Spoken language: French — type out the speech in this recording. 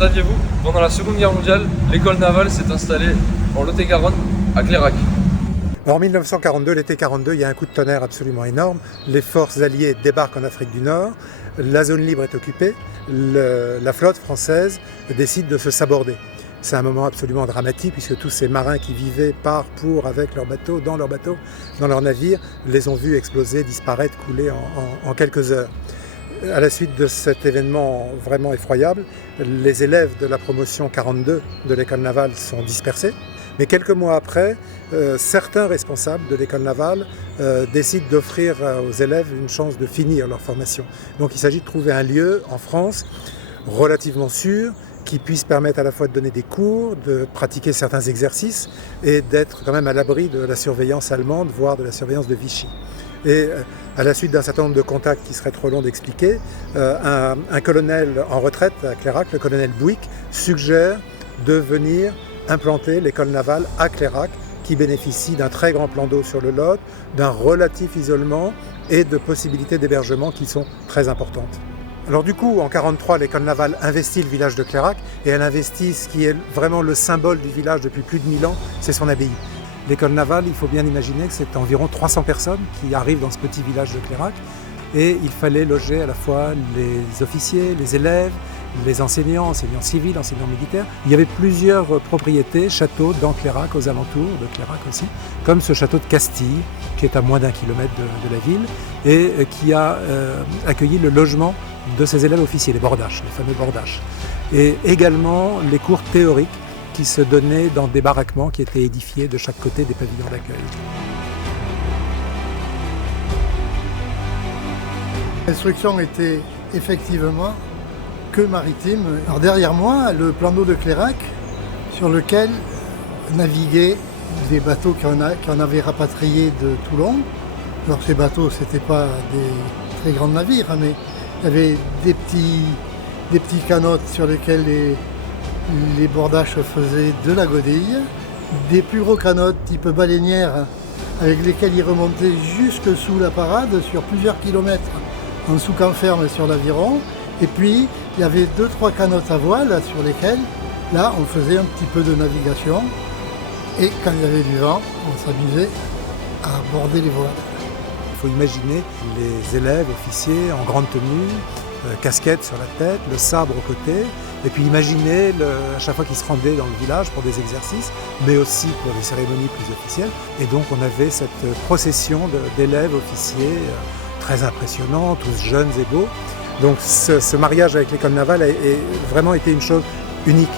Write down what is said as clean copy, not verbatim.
Saviez-vous, pendant la Seconde Guerre mondiale, l'école navale s'est installée en Lot-et-Garonne, à Clairac. En 1942, l'été 42, il y a un coup de tonnerre absolument énorme. Les forces alliées débarquent en Afrique du Nord, la zone libre est occupée, la flotte française décide de se saborder. C'est un moment absolument dramatique puisque tous ces marins qui vivaient par, pour, avec leurs bateaux, dans leurs navires, les ont vus exploser, disparaître, couler en quelques heures. À la suite de cet événement vraiment effroyable, les élèves de la promotion 42 de l'école navale sont dispersés. Mais quelques mois après, certains responsables de l'école navale décident d'offrir aux élèves une chance de finir leur formation. Donc il s'agit de trouver un lieu en France relativement sûr, qui puisse permettre à la fois de donner des cours, de pratiquer certains exercices et d'être quand même à l'abri de la surveillance allemande, voire de la surveillance de Vichy. Et à la suite d'un certain nombre de contacts qui seraient trop longs d'expliquer, un colonel en retraite à Clairac, le colonel Bouyck, suggère de venir implanter l'école navale à Clairac, qui bénéficie d'un très grand plan d'eau sur le Lot, d'un relatif isolement et de possibilités d'hébergement qui sont très importantes. Alors du coup, en 1943, l'école navale investit le village de Clairac et elle investit ce qui est vraiment le symbole du village depuis plus de 1000 ans, c'est son abbaye. L'école navale, il faut bien imaginer que c'est environ 300 personnes qui arrivent dans ce petit village de Clairac et il fallait loger à la fois les officiers, les élèves, les enseignants civils, enseignants militaires. Il y avait plusieurs propriétés, châteaux dans Clairac, aux alentours de Clairac aussi, comme ce château de Castille, qui est à moins d'1 kilomètre de la ville et qui a accueilli le logement de ces élèves officiers, les bordaches, les fameux bordaches. Et également les cours théoriques qui se donnaient dans des baraquements qui étaient édifiés de chaque côté des pavillons d'accueil. L'instruction était effectivement que maritime. Alors derrière moi, le plan d'eau de Clairac, sur lequel naviguaient des bateaux qu'on avait rapatriés de Toulon. Alors ces bateaux, ce n'étaient pas des très grands navires, mais il y avait des petits canots sur lesquels les bordaches faisaient de la godille, des plus gros canots type baleinière avec lesquels ils remontaient jusque sous la parade sur plusieurs kilomètres en souk en ferme sur l'aviron. Et puis il y avait 2-3 canots à voile sur lesquels là on faisait un petit peu de navigation et quand il y avait du vent, on s'amusait à aborder les voiles. Il faut imaginer les élèves officiers en grande tenue, casquette sur la tête, le sabre au côté, et puis imaginez à chaque fois qu'ils se rendaient dans le village pour des exercices, mais aussi pour des cérémonies plus officielles. Et donc on avait cette procession d'élèves officiers très impressionnants, tous jeunes et beaux. Donc ce mariage avec l'école navale a vraiment été une chose unique.